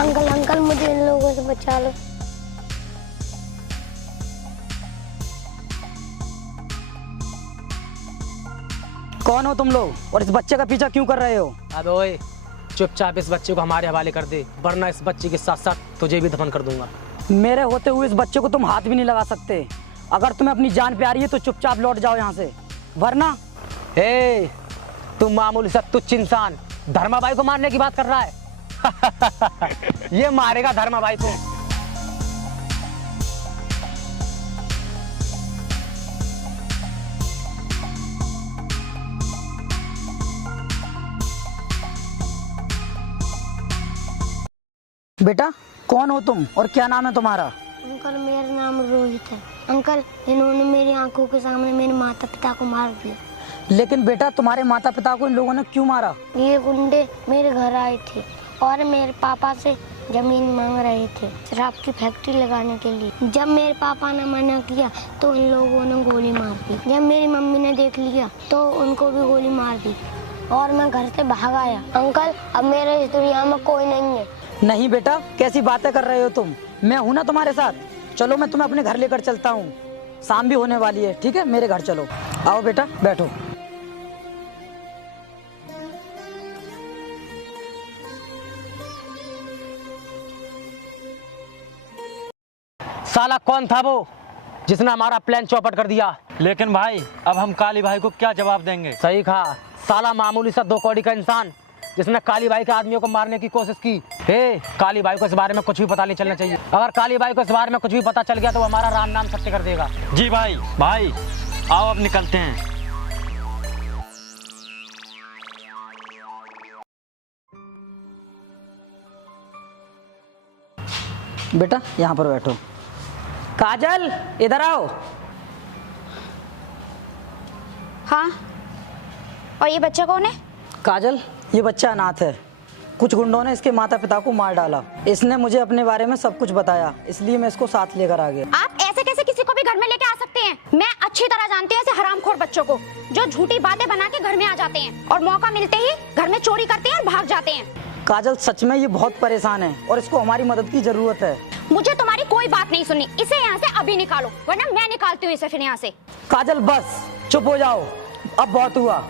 Uncle uncle मुझे इन लोगों से बचा लो। कौन हो तुम लोग और इस बच्चे का पीछा क्यों कर रहे हो? अबे ओए, चुपचाप इस बच्चे को हमारे हवाले कर दे, वरना इस बच्चे के साथ साथ तुझे भी दफन कर दूंगा। मेरे होते हुए इस बच्चे को तुम हाथ भी नहीं लगा सकते। अगर तुम्हें अपनी जान प्यारी है तो चुपचाप लौट जाओ यहाँ से, वरना। हे, तुम मामूली सा तुच्छ इंसान धर्मा भाई को मारने की बात कर रहा है। ये मारेगा धर्मा भाई को। बेटा कौन हो तुम और क्या नाम है तुम्हारा? अंकल मेरा नाम रोहित है। अंकल इन्होंने मेरी आंखों के सामने मेरे माता पिता को मार दिया। लेकिन बेटा तुम्हारे माता पिता को इन लोगों ने क्यों मारा? ये गुंडे मेरे घर आए थे और मेरे पापा से जमीन मांग रहे थे शराब की फैक्ट्री लगाने के लिए। जब मेरे पापा ने मना किया तो इन लोगों ने गोली मार दी। जब मेरी मम्मी ने देख लिया तो उनको भी गोली मार दी और मैं घर से भाग आया। अंकल अब मेरे इस दुनिया में कोई नहीं है। नहीं बेटा, कैसी बातें कर रहे हो तुम? मैं हूं ना तुम्हारे साथ। चलो मैं तुम्हें अपने घर लेकर चलता हूँ। शाम भी होने वाली है, ठीक है? मेरे घर चलो। आओ बेटा बैठो। साला कौन था वो जिसने हमारा प्लान चौपट कर दिया? लेकिन भाई अब हम काली भाई को क्या जवाब देंगे? सही कहा, साला मामूली सा 2 कौड़ी का इंसान जिसने काली बाई के आदमियों को मारने की कोशिश की। हे, काली बाई को इस बारे में कुछ भी पता नहीं चलना चाहिए। अगर काली बाई को इस बारे में कुछ भी पता चल गया तो हमारा राम नाम सत्य कर देगा। जी भाई। भाई आओ अब निकलते हैं। बेटा यहाँ पर बैठो। काजल इधर आओ। हाँ, और ये बच्चा कौन है? काजल, ये बच्चा अनाथ है। कुछ गुंडों ने इसके माता पिता को मार डाला। इसने मुझे अपने बारे में सब कुछ बताया, इसलिए मैं इसको साथ लेकर आ गया। आप ऐसे कैसे किसी को भी घर में लेके आ सकते हैं? मैं अच्छी तरह जानती हूँ ऐसे हरामखोर बच्चों को जो झूठी बातें बना के घर में आ जाते हैं और मौका मिलते ही घर में चोरी करते हैं और भाग जाते हैं। काजल सच में ये बहुत परेशान है और इसको हमारी मदद की जरूरत है। मुझे तुम्हारी कोई बात नहीं सुननी। इसे यहाँ से अभी निकालो वरना मैं निकालती हूँ इसे फिर यहाँ से। काजल बस चुप हो जाओ, अब बहुत हुआ।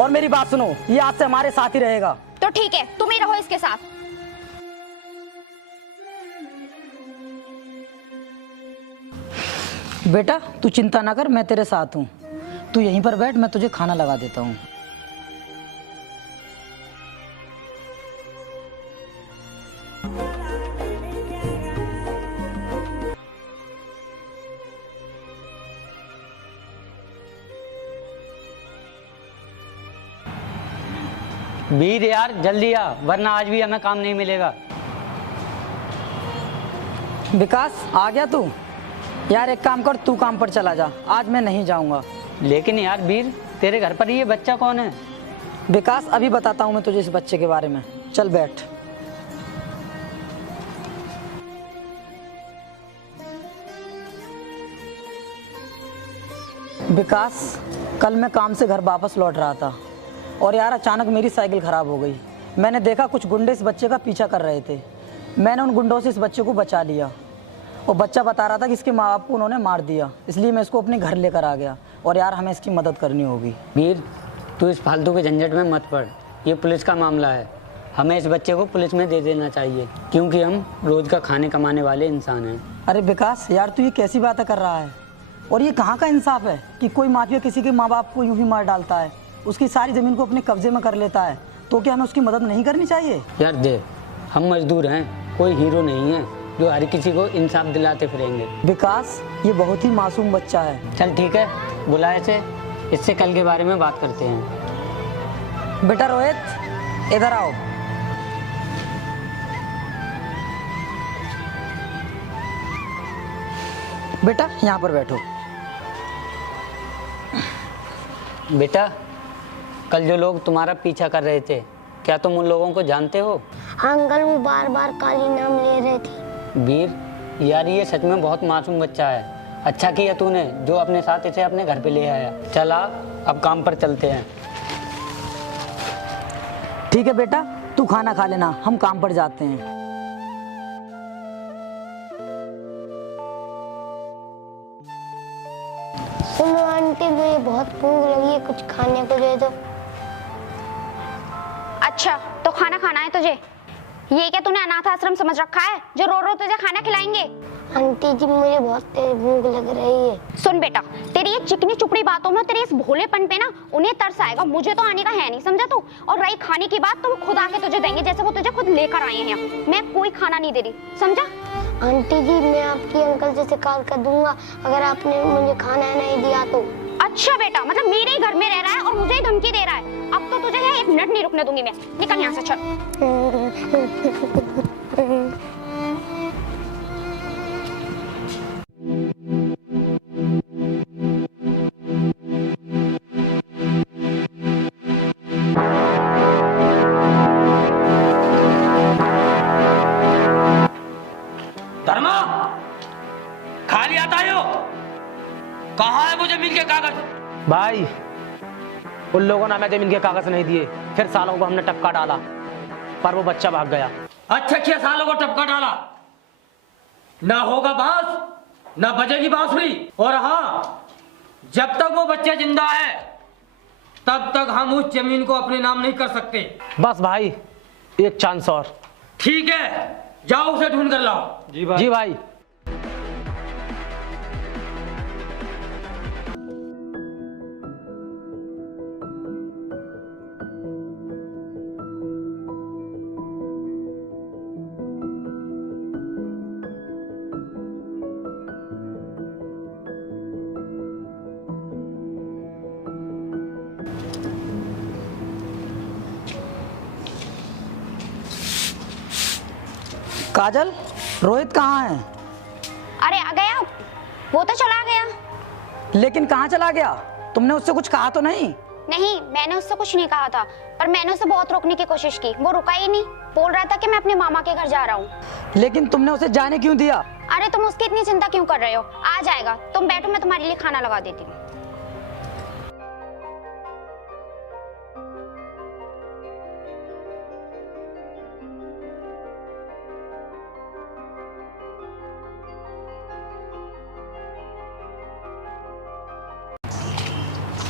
और मेरी बात सुनो, ये आज से हमारे साथ ही रहेगा। तो ठीक है, तुम ही रहो इसके साथ। बेटा तू चिंता ना कर, मैं तेरे साथ हूँ। तू यहीं पर बैठ, मैं तुझे खाना लगा देता हूँ। वीर यार जल्दी आ, वरना आज भी हमें काम नहीं मिलेगा। विकास आ गया तू? यार एक काम कर, तू काम पर चला जा, आज मैं नहीं जाऊंगा। लेकिन यार वीर, तेरे घर पर ये बच्चा कौन है? विकास अभी बताता हूँ मैं तुझे इस बच्चे के बारे में। चल बैठ। विकास, कल मैं काम से घर वापस लौट रहा था और यार अचानक मेरी साइकिल ख़राब हो गई। मैंने देखा कुछ गुंडे इस बच्चे का पीछा कर रहे थे। मैंने उन गुंडों से इस बच्चे को बचा लिया। वो बच्चा बता रहा था कि इसके माँ बाप को उन्होंने मार दिया, इसलिए मैं इसको अपने घर लेकर आ गया। और यार हमें इसकी मदद करनी होगी। वीर, तू इस फालतू के झंझट में मत पड़। ये पुलिस का मामला है। हमें इस बच्चे को पुलिस में दे देना चाहिए, क्योंकि हम रोज़ का खाने कमाने वाले इंसान हैं। अरे विकास यार, तू ये कैसी बातें कर रहा है? और ये कहाँ का इंसाफ है कि कोई माफिया किसी के माँ बाप को यूं ही मार डालता है, उसकी सारी ज़मीन को अपने कब्जे में कर लेता है? तो क्या हमें उसकी मदद नहीं करनी चाहिए? यार देख, हम मजदूर हैं, कोई हीरो नहीं है जो हर किसी को इंसाफ दिलाते फिरेंगे। विकास, ये बहुत ही मासूम बच्चा है। चल ठीक है, बुला इसे, इससे कल के बारे में बात करते हैं। बेटा रोहित इधर आओ। बेटा यहाँ पर बैठो। बेटा, कल जो लोग तुम्हारा पीछा कर रहे थे, क्या तुम उन लोगों को जानते हो? हाँ अंकल, वो बार बार काली नाम ले रहे थे। वीर यार, ये सच में बहुत मासूम बच्चा है। अच्छा किया तूने जो अपने साथ इसे अपने घर पे ले आया। चला, अब काम पर चलते हैं। ठीक है बेटा, तू खाना खा लेना, हम काम पर जाते हैं। सुनो आंटी, मुझे बहुत भूख लगी है, कुछ खाने को दे दो। अच्छा तो खाना खाना है तुझे? ये क्या तूने अनाथ आश्रम समझ रखा है जो रो रो तुझे खाना खिलाएंगे? आंटी जी मुझे बहुत तेज भूख लग रही है। सुन बेटा, तेरी ये चिकनी चुपड़ी बातों में, तेरे इस भोलेपन पे ना उन्हें तरस आएगा, मुझे तो आने का है नहीं, समझा तू? और रही खाने की बात तो वो खुद आके तुझे देंगे, जैसे वो तुझे खुद लेकर आए हैं। मैं कोई खाना नहीं दे रही, समझा? आंटी जी मैं आपकी अंकल से शिकायत कर दूंगा अगर आपने मुझे खाना नहीं दिया तो। अच्छा बेटा, मतलब मेरे ही घर में रह रहा है और मुझे ही धमकी दे रहा है। अब तो तुझे है 1 मिनट नहीं रुकने दूंगी मैं। निकल यहाँ से, चल। धर्मा, खाली आता हो? कहाँ है वो जमीन के कागज? भाई, उन लोगों ने हमें जमीन के कागज नहीं दिए, फिर सालों को हमने टपका डाला, पर वो बच्चा भाग गया। अच्छा 6 सालों को टपका डाला, ना होगा बांस, ना बजेगी बांसुरी, और हाँ, जब तक वो बच्चा जिंदा है तब तक हम उस जमीन को अपने नाम नहीं कर सकते। बस भाई, एक चांस और। ठीक है, जाओ उसे ढूंढ कर लाओ। जी भाई। जी भाई। काजल, रोहित कहाँ है? अरे आ गया, वो तो चला गया। लेकिन कहाँ चला गया? तुमने उससे कुछ कहा तो नहीं? नहीं, मैंने उससे कुछ नहीं कहा था, पर मैंने उसे बहुत रोकने की कोशिश की, वो रुका ही नहीं। बोल रहा था कि मैं अपने मामा के घर जा रहा हूँ। लेकिन तुमने उसे जाने क्यों दिया? अरे तुम उसकी इतनी चिंता क्यों कर रहे हो? आ जाएगा, तुम बैठो, मैं तुम्हारे लिए खाना लगा देती हूँ।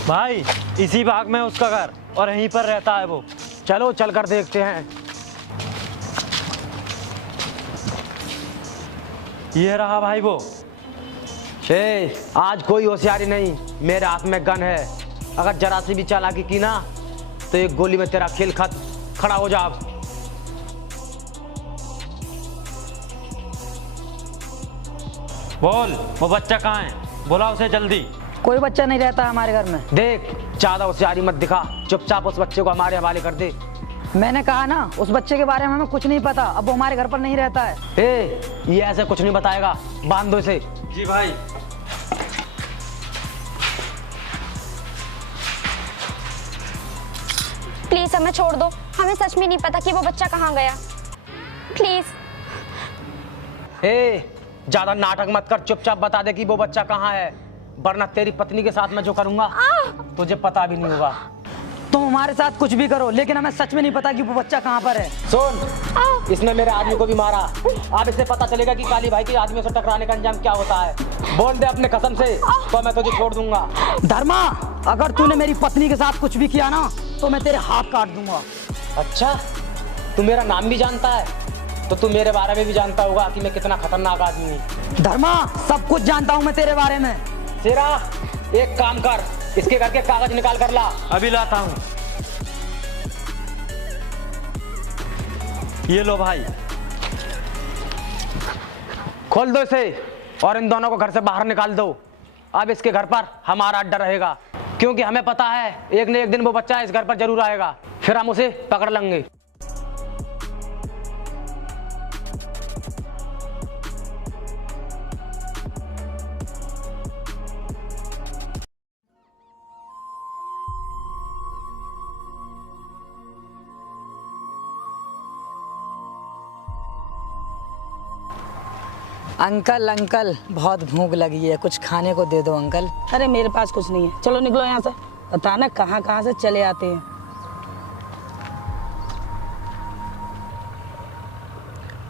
भाई, इसी भाग में उसका घर और यहीं पर रहता है वो। चलो चल कर देखते हैं। ये रहा भाई वो। आज कोई होशियारी नहीं, मेरे हाथ में गन है। अगर जरा सी भी चालाकी की ना तो एक गोली में तेरा खेल खत्म। खड़ा हो जा अब। बोल, वो बच्चा कहाँ है? बुला उसे जल्दी। कोई बच्चा नहीं रहता हमारे घर में। देख, ज्यादा होशियारी मत दिखा, चुपचाप उस बच्चे को हमारे हवाले कर दे। मैंने कहा ना, उस बच्चे के बारे में हमें कुछ नहीं पता। अब वो हमारे घर पर नहीं रहता है। ये ऐसे कुछ नहीं बताएगा, बांध दो इसे। जी भाई। प्लीज हमें छोड़ दो, हमें सच में नहीं पता कि वो बच्चा कहाँ गया। प्लीज। ज्यादा नाटक मत कर, चुपचाप बता दे कि वो बच्चा कहाँ है, वरना तेरी पत्नी के साथ मैं जो करूंगा तुझे पता भी नहीं होगा। तुम हमारे साथ कुछ भी करो, लेकिन हमें सच में नहीं पता कि वो बच्चा कहाँ पर है। सुन, इसने मेरे आदमी को भी मारा। अब इससे पता चलेगा कि काली भाई के आदमियों से टकराने का अंजाम क्या होता है। बोल दे अपने कसम से, तो मैं तुझे छोड़ दूंगा। धर्मा, अगर तूने मेरी पत्नी के साथ कुछ भी किया ना तो मैं तेरे हाथ काट दूंगा। अच्छा, तू मेरा नाम भी जानता है, तो तू मेरे बारे में भी जानता होगा कि मैं कितना खतरनाक आदमी हूँ। धर्मा, सब कुछ जानता हूँ मैं तेरे बारे में। शेरा, एक काम कर, इसके घर के कागज निकाल कर ला। अभी लाता हूँ। ये लो भाई। खोल दो इसे और इन दोनों को घर से बाहर निकाल दो। अब इसके घर पर हमारा अड्डा रहेगा, क्योंकि हमें पता है एक न एक दिन वो बच्चा इस घर पर जरूर आएगा, फिर हम उसे पकड़ लेंगे। अंकल अंकल, बहुत भूख लगी है, कुछ खाने को दे दो अंकल। अरे मेरे पास कुछ नहीं है, चलो निकलो यहाँ से। पता ना कहाँ कहाँ से चले आते हैं।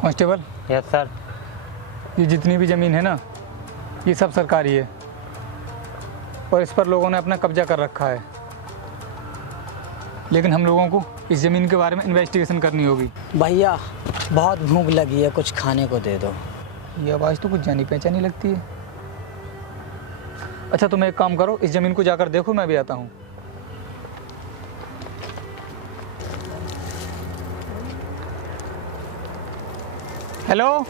कांस्टेबल। Yes sir. ये जितनी भी ज़मीन है ना, ये सब सरकारी है। और इस पर लोगों ने अपना कब्जा कर रखा है। लेकिन हम लोगों को इस ज़मीन के बारे में इन्वेस्टिगेशन करनी होगी। भैया बहुत भूख लगी है, कुछ खाने को दे दो। ये आवाज़ तो कुछ जानी पहचानी लगती है। अच्छा तुम एक काम करो, इस ज़मीन को जाकर देखो, मैं भी आता हूँ। हेलो,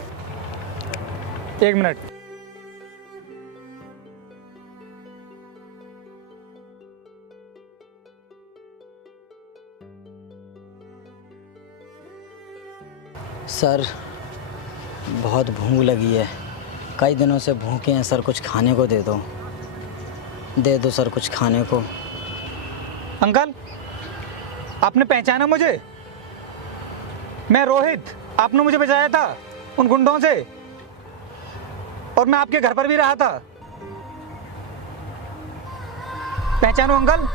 एक मिनट। सर बहुत भूख लगी है, कई दिनों से भूखे हैं सर, कुछ खाने को दे दो सर, कुछ खाने को। अंकल, आपने पहचाना मुझे? मैं रोहित, आपने मुझे बचाया था उन गुंडों से, और मैं आपके घर पर भी रहा था। पहचानो अंकल?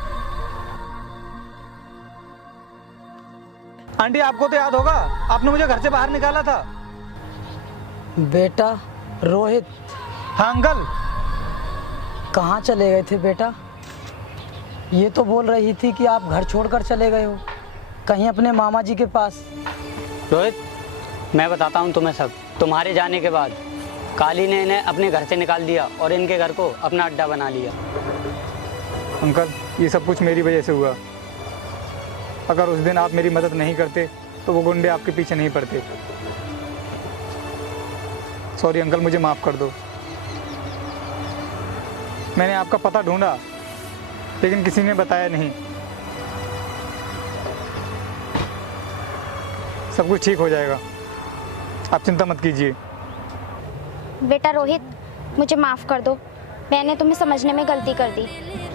आंटी आपको तो याद होगा, आपने मुझे घर से बाहर निकाला था। बेटा रोहित? हाँ अंकल। कहाँ चले गए थे बेटा? ये तो बोल रही थी कि आप घर छोड़कर चले गए हो, कहीं अपने मामा जी के पास। रोहित, मैं बताता हूँ तुम्हें सब। तुम्हारे जाने के बाद काली ने इन्हें अपने घर से निकाल दिया और इनके घर को अपना अड्डा बना लिया। अंकल, ये सब कुछ मेरी वजह से हुआ। अगर उस दिन आप मेरी मदद नहीं करते तो वो गुंडे आपके पीछे नहीं पड़ते। सॉरी अंकल, मुझे माफ़ कर दो। मैंने आपका पता ढूंढा लेकिन किसी ने बताया नहीं। सब कुछ ठीक हो जाएगा, आप चिंता मत कीजिए। बेटा रोहित, मुझे माफ़ कर दो, मैंने तुम्हें समझने में गलती कर दी।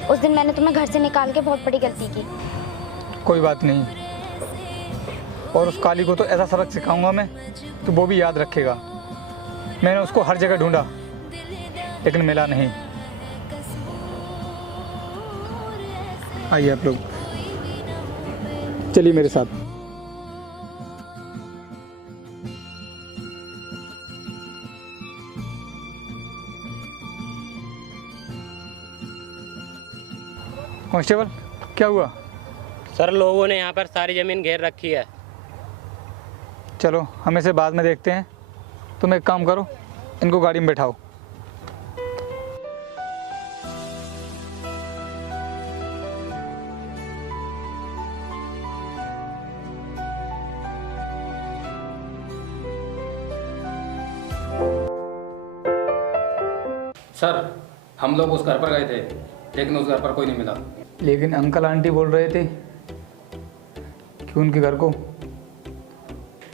उस दिन मैंने तुम्हें घर से निकाल के बहुत बड़ी गलती की। कोई बात नहीं, और उस काली को तो ऐसा सबक सिखाऊंगा मैं कि वो भी याद रखेगा। मैंने उसको हर जगह ढूंढा लेकिन मिला नहीं। आइए आप लोग, चलिए मेरे साथ। कांस्टेबल, क्या हुआ? सर, लोगों ने यहाँ पर सारी ज़मीन घेर रखी है। चलो हम इसे बाद में देखते हैं। तुम एक काम करो, इनको गाड़ी में बैठाओ। सर, हम लोग उस घर पर गए थे लेकिन उस घर पर कोई नहीं मिला। लेकिन अंकल आंटी बोल रहे थे कि उनके घर को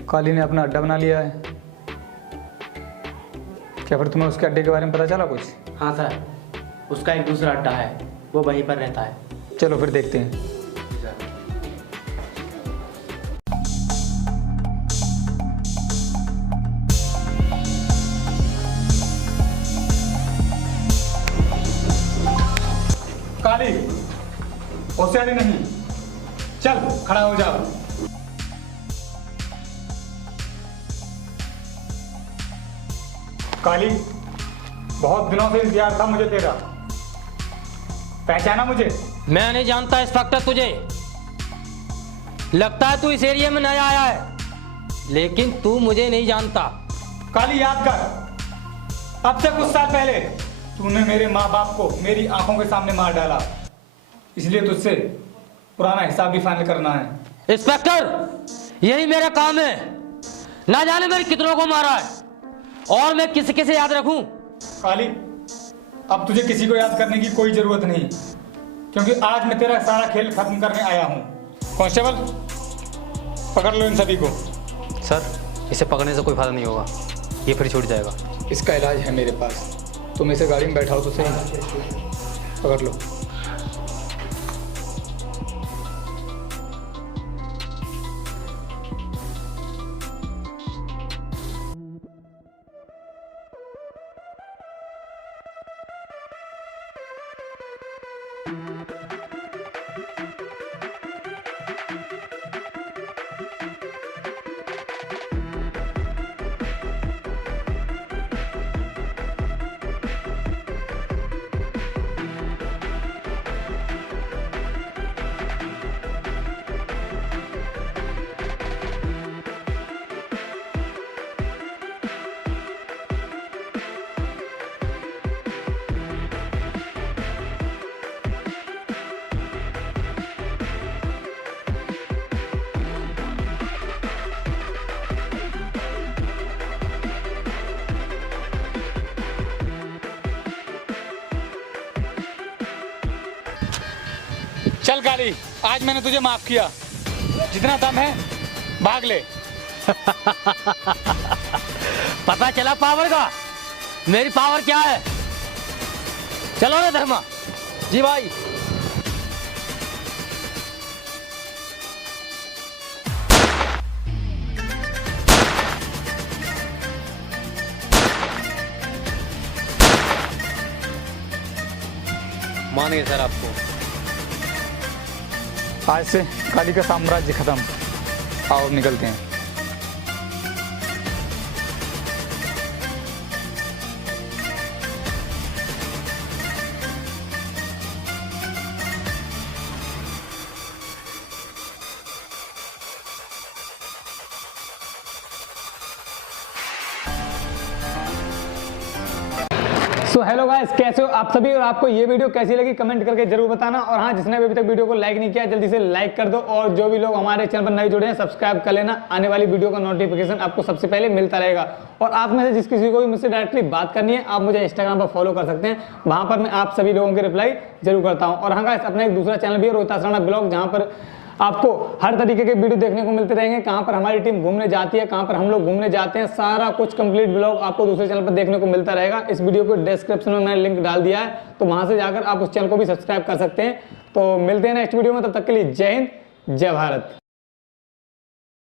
काली ने अपना अड्डा बना लिया है। क्या फिर तुम्हें उसके अड्डे के बारे में पता चला कुछ? हाँ सर, उसका एक दूसरा अड्डा है, वो वहीं पर रहता है। चलो फिर देखते हैं। काली, होशियारी नहीं, चल खड़ा हो जाओ। काली, बहुत दिनों से इंतजार था मुझे तेरा। पहचाना मुझे? मैं नहीं जानता इंस्पेक्टर तुझे, लगता है तू इस एरिया में नया आया है, लेकिन तू मुझे नहीं जानता। काली याद कर, अब से कुछ साल पहले तूने मेरे माँ बाप को मेरी आंखों के सामने मार डाला, इसलिए तुझसे पुराना हिसाब भी फाइनल करना है। इंस्पेक्टर, यही मेरा काम है, ना जाने मैंने कितनों को मारा है और मैं किसे किसे याद रखूं। काली, अब तुझे किसी को याद करने की कोई जरूरत नहीं, क्योंकि आज मैं तेरा सारा खेल खत्म करने आया हूँ। कांस्टेबल, पकड़ लो इन सभी को। सर, इसे पकड़ने से कोई फायदा नहीं होगा, ये फिर छूट जाएगा। इसका इलाज है मेरे पास, तुम इसे गाड़ी में बैठाओ तो सही। पकड़ लो। चल काली, आज मैंने तुझे माफ किया। जितना दम है भाग ले। पता चला पावर का, मेरी पावर क्या है। चलो ना धर्मा। जी भाई। मान गए सर आपको। आज से काली का साम्राज्य खत्म। आओ निकलते हैं। सो हेलो गाइस, कैसे हो आप सभी और आपको ये वीडियो कैसी लगी कमेंट करके जरूर बताना। और हाँ, जिसने अभी तक वीडियो को लाइक नहीं किया जल्दी से लाइक कर दो। और जो भी लोग हमारे चैनल पर नए जुड़े हैं सब्सक्राइब कर लेना, आने वाली वीडियो का नोटिफिकेशन आपको सबसे पहले मिलता रहेगा। और आप में से जिस किसी को भी मुझसे डायरेक्टली बात करनी है आप मुझे इंस्टाग्राम पर फॉलो कर सकते हैं, वहाँ पर मैं आप सभी लोगों की रिप्लाई जरूर करता हूँ। और हाँ गाइस, अपना एक दूसरा चैनल भी है रोहितास राणा ब्लॉग, जहाँ पर आपको हर तरीके के वीडियो देखने को मिलते रहेंगे। कहाँ पर हमारी टीम घूमने जाती है, कहाँ पर हम लोग घूमने जाते हैं, सारा कुछ कंप्लीट ब्लॉग आपको दूसरे चैनल पर देखने को मिलता रहेगा। इस वीडियो को डिस्क्रिप्शन में मैंने लिंक डाल दिया है, तो वहां से जाकर आप उस चैनल को भी सब्सक्राइब कर सकते हैं। तो मिलते हैं नेक्स्ट वीडियो में, तब तक के लिए जय हिंद, जय भारत।